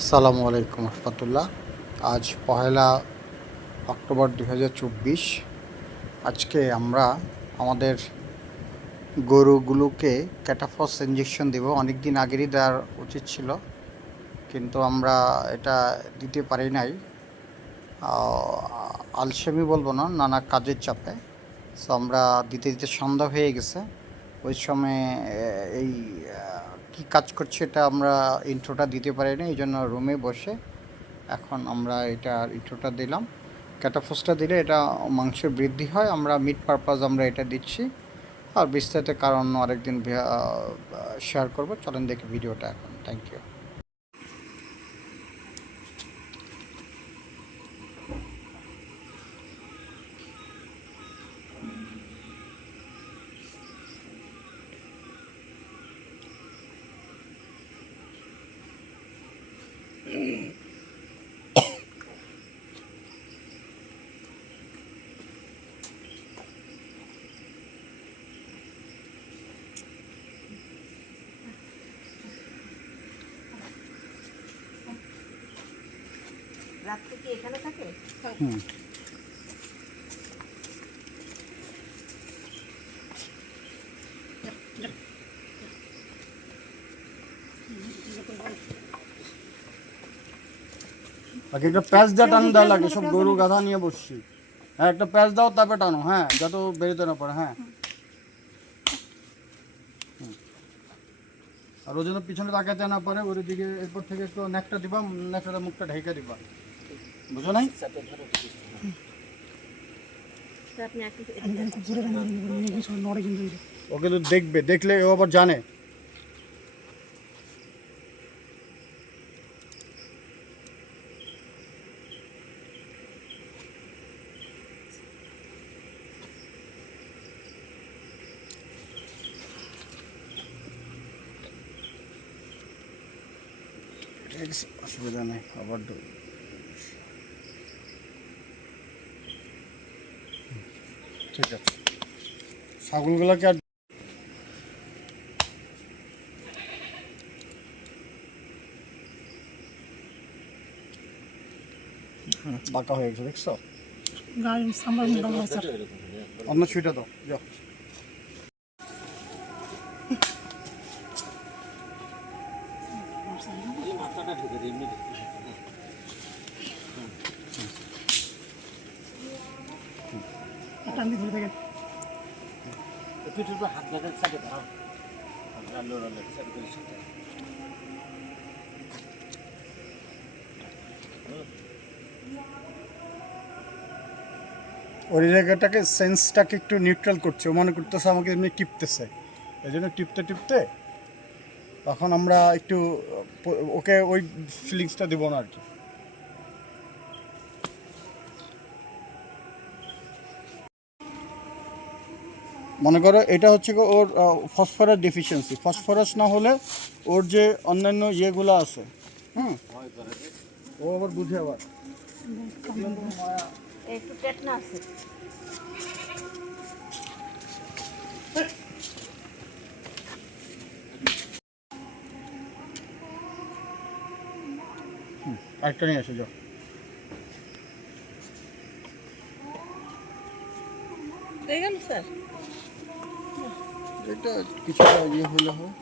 আসসালামু আলাইকুম রহমতুল্লাহ। আজ পহেলা অক্টোবর 2024। আজকে আমরা আমাদের গরুগুলোকে ক্যাটাফস ইঞ্জেকশন দেব। অনেক দিন আগেরই দেওয়ার উচিত ছিল, কিন্তু আমরা এটা দিতে পারি নাই। আলসেমি বলবো না, নানা কাজের চাপে। সো আমরা দিতে দিতে সন্ধ্যা হয়ে গেছে। ওই সময় এই কী কাজ করছে এটা আমরা ইন্ট্রোটা দিতে পারি না, এই জন্য রুমে বসে এখন আমরা এটা ইন্ট্রোটা দিলাম। ক্যাটাফসটা দিলে এটা মাংসের বৃদ্ধি হয়, আমরা মিট পারপাস আমরা এটা দিচ্ছি। আর বিস্তারিত কারণ আরেকদিন শেয়ার করবো। চলেন দেখি ভিডিওটা এখন। Thank you. রাত্রে কি এখানে থাকে? হুম, বাকি একটা প্যাচ দেওয়া টান দেওয়া লাগে, সব গরু গাধা নিয়ে বসছি। হ্যাঁ, একটা প্যাচ দাও, তারপরে টানো। হ্যাঁ, যত বেরোতে না পারে। হ্যাঁ, আর ও যেন পিছনে তাকাতে না পারে, ওর দিকে এরপর থেকে একটু নেকটা দিবা, নেকটা মুখটা ঢেকে দিবা, বুঝো নাই? ওকে তো দেখবে, দেখলে ও আবার জানে। অসুবিধা নেই, আবার ঠিক আছে। ছাগলগুলোকে আর বাঁকা হয়ে গেছে, দেখছো? অন্য ছুঁইটা দাও, যাও। হাত ধরে সাইডে দাও, ওই জায়গাটাকে সেন্সটাকে একটু নিউট্রাল করছে। ও মনে করতেছে আমাকে এমনি টিপতেছে, এই জন্য টিপতে টিপতে তখন আমরা একটু ওকে ওই ফিলিংসটা দেবো না আর কি। মনে করো এটা হচ্ছে ওর ফসফরাস ডেফিসিয়েন্সি। ফসফরাস না হলে ওর যে অন্যান্য ইয়েগুলো আছে, হুম, ও আবার বুঝে আবার একটু টেটনা আছে। আরেকটা নিয়ে আসে, যাও। হয়ে গেল স্যার। এটা কিছুটা ইয়ে হলে হয়।